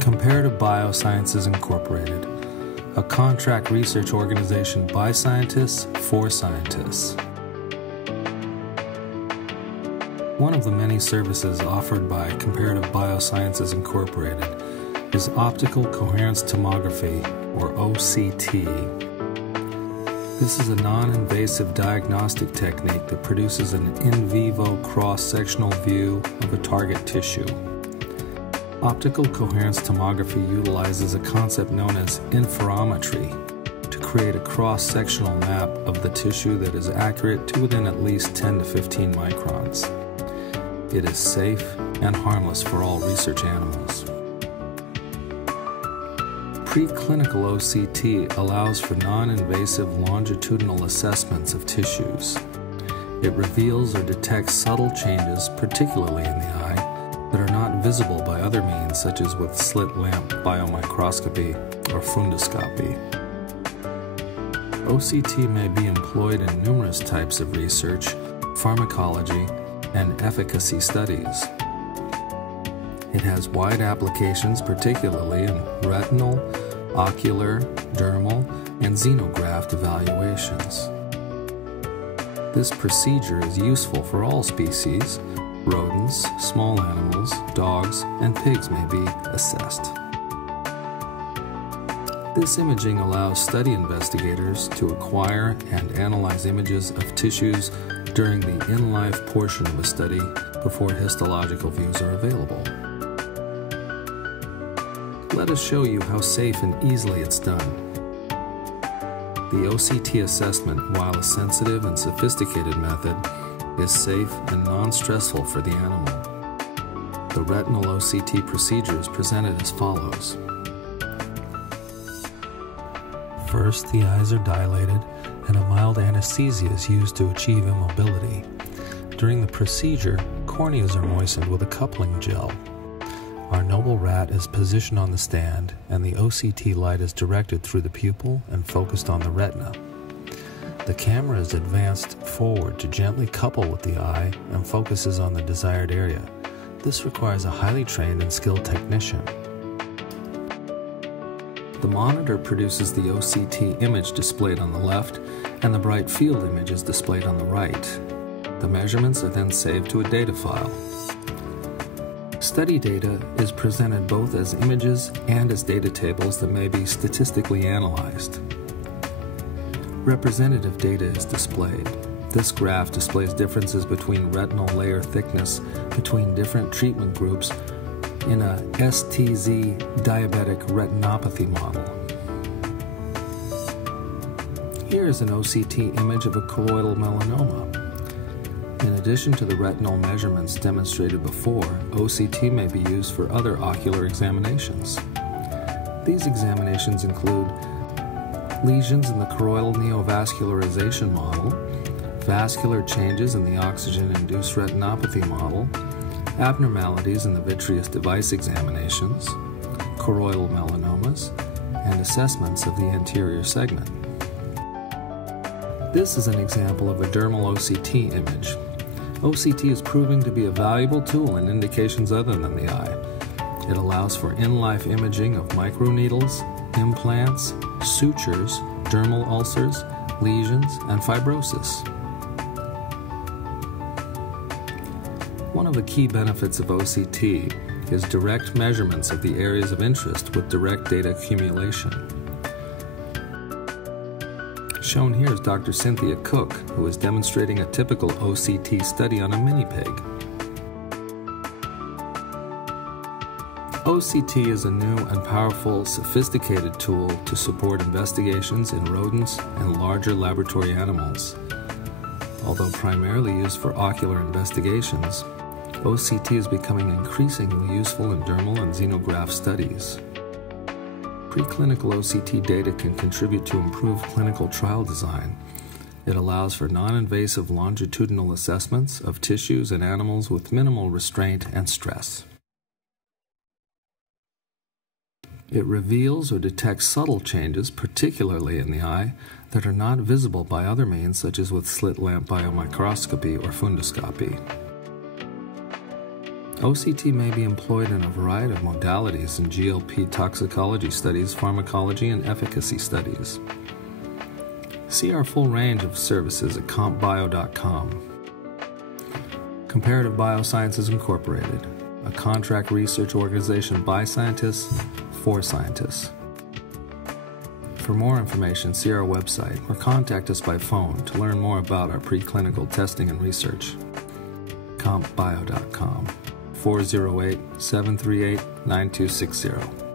Comparative Biosciences Incorporated, a contract research organization by scientists for scientists. One of the many services offered by Comparative Biosciences Incorporated is optical coherence tomography, or OCT. This is a non-invasive diagnostic technique that produces an in vivo cross-sectional view of a target tissue. Optical coherence tomography utilizes a concept known as interferometry to create a cross-sectional map of the tissue that is accurate to within at least 10 to 15 microns. It is safe and harmless for all research animals. Preclinical OCT allows for non-invasive longitudinal assessments of tissues. It reveals or detects subtle changes, particularly in the eye, that are not visible by other means such as with slit lamp biomicroscopy or fundoscopy. OCT may be employed in numerous types of research, pharmacology, and efficacy studies. It has wide applications, particularly in retinal, ocular, dermal, and xenograft evaluations. This procedure is useful for all species. Rodents, small animals, dogs, and pigs may be assessed. This imaging allows study investigators to acquire and analyze images of tissues during the in-life portion of a study before histological views are available. Let us show you how safe and easily it's done. The OCT assessment, while a sensitive and sophisticated method, is safe and non-stressful for the animal. The retinal OCT procedure is presented as follows. First, the eyes are dilated and a mild anesthesia is used to achieve immobility. During the procedure, corneas are moistened with a coupling gel. Our noble rat is positioned on the stand and the OCT light is directed through the pupil and focused on the retina. The camera is advanced forward to gently couple with the eye and focuses on the desired area. This requires a highly trained and skilled technician. The monitor produces the OCT image displayed on the left, and the bright field image is displayed on the right. The measurements are then saved to a data file. Study data is presented both as images and as data tables that may be statistically analyzed. Representative data is displayed. This graph displays differences between retinal layer thickness between different treatment groups in a STZ diabetic retinopathy model. Here is an OCT image of a choroidal melanoma. In addition to the retinal measurements demonstrated before, OCT may be used for other ocular examinations. These examinations include lesions in the choroidal neovascularization model, vascular changes in the oxygen-induced retinopathy model, abnormalities in the vitreous device examinations, choroidal melanomas, and assessments of the anterior segment. This is an example of a dermal OCT image. OCT is proving to be a valuable tool in indications other than the eye. It allows for in-life imaging of microneedles, implants, sutures, dermal ulcers, lesions, and fibrosis. One of the key benefits of OCT is direct measurements of the areas of interest with direct data accumulation. Shown here is Dr. Cynthia Cook, who is demonstrating a typical OCT study on a mini pig. OCT is a new and powerful, sophisticated tool to support investigations in rodents and larger laboratory animals. Although primarily used for ocular investigations, OCT is becoming increasingly useful in dermal and xenograft studies. Preclinical OCT data can contribute to improved clinical trial design. It allows for non-invasive longitudinal assessments of tissues and animals with minimal restraint and stress. It reveals or detects subtle changes, particularly in the eye, that are not visible by other means such as with slit lamp biomicroscopy or fundoscopy. OCT may be employed in a variety of modalities in GLP toxicology studies, pharmacology, and efficacy studies. See our full range of services at compbio.com. Comparative Biosciences Incorporated, a contract research organization by scientists for scientists. For more information, see our website or contact us by phone to learn more about our preclinical testing and research. compbio.com, 408-738-9260.